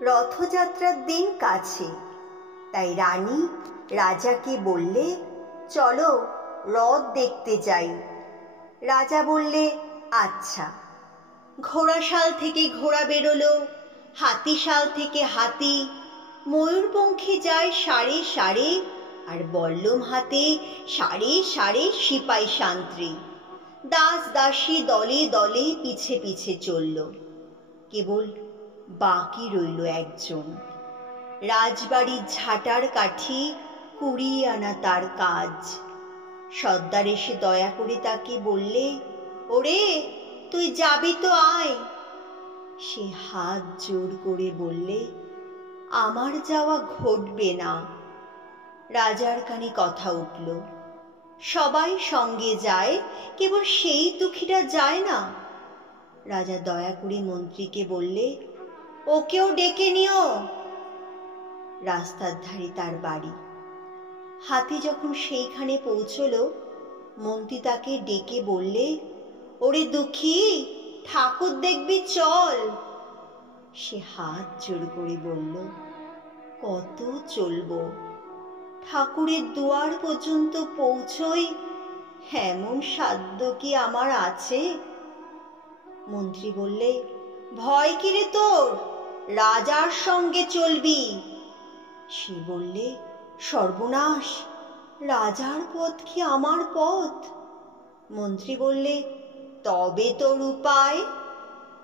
রথযাত্রার দিন কাছে, তাই রানী রাজাকে বললে, চলো রথ দেখতে যাই। রাজা বললে, আচ্ছা। ঘোড়াশাল থেকে ঘোড়া বেরোলো, হাতিশাল থেকে হাতি, ময়ূরপঙ্খী যায় সারে সারে, আর বল্লম হাতে সারে সারে সিপাই শান্ত্রী, দাস দাসী দলে দলে পিছে পিছে চলল। কেবল বাকি রইল একজন, রাজবাড়ির ঝাঁটার কাঠি কুড়িয়ে আনা তার কাজ। সর্দার এসে দয়া করে তাকে বললে, ওরে তুই যাবি তো আয়। সে হাত জোর করে বললে, আমার যাওয়া ঘটবে না। রাজার কানে কথা উঠল, সবাই সঙ্গে যায়, কেবল সেই দুঃখীটা যায় না। রাজা দয়া করে মন্ত্রীকে বললে, ওকেও ডেকে নিও। রাস্তার ধারে তার বাড়ি। হাতি যখন সেইখানে পৌঁছল, মন্ত্রী তাকে ডেকে বললে, ওরে দুঃখী, ঠাকুর দেখবি চল। সে হাত জোর করে বলল, কত চলবো? ঠাকুরের দুয়ার পর্যন্ত পৌঁছই এমন সাধ্য কি আমার আছে? মন্ত্রী বললে, ভয় কিরে তোর? রাজার সঙ্গে চলবি। সে বললে, সর্বনাশ, রাজার পথ কি আমার পথ? মন্ত্রী বললে, তবে তোর উপায়?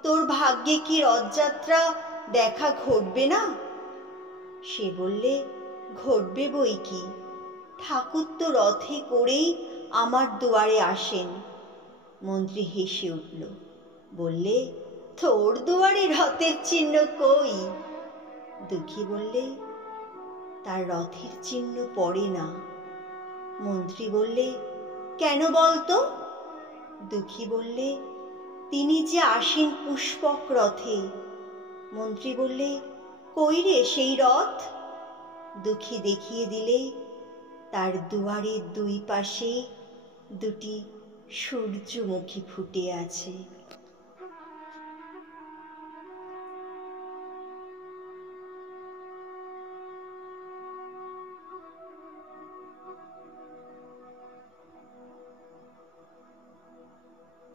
তোর ভাগ্যে কি রথযাত্রা দেখা ঘটবে না? সে বললে, ঘটবে বই কি, ঠাকুর তো রথে করেই আমার দুয়ারে আসেন। মন্ত্রী হেসে উঠল, বললে, তোর দুয়ারে রথের চিহ্ন কই? দুঃখী বললে, তার রথের চিহ্ন পড়ে না। মন্ত্রী বললে, কেন বলতো? দুঃখী বললে, তিনি যে আসেন পুষ্পক রথে। মন্ত্রী বললে, কই রে সেই রথ? দুঃখী দেখিয়ে দিলে, তার দুয়ারের দুই পাশে দুটি সূর্যমুখী ফুটে আছে।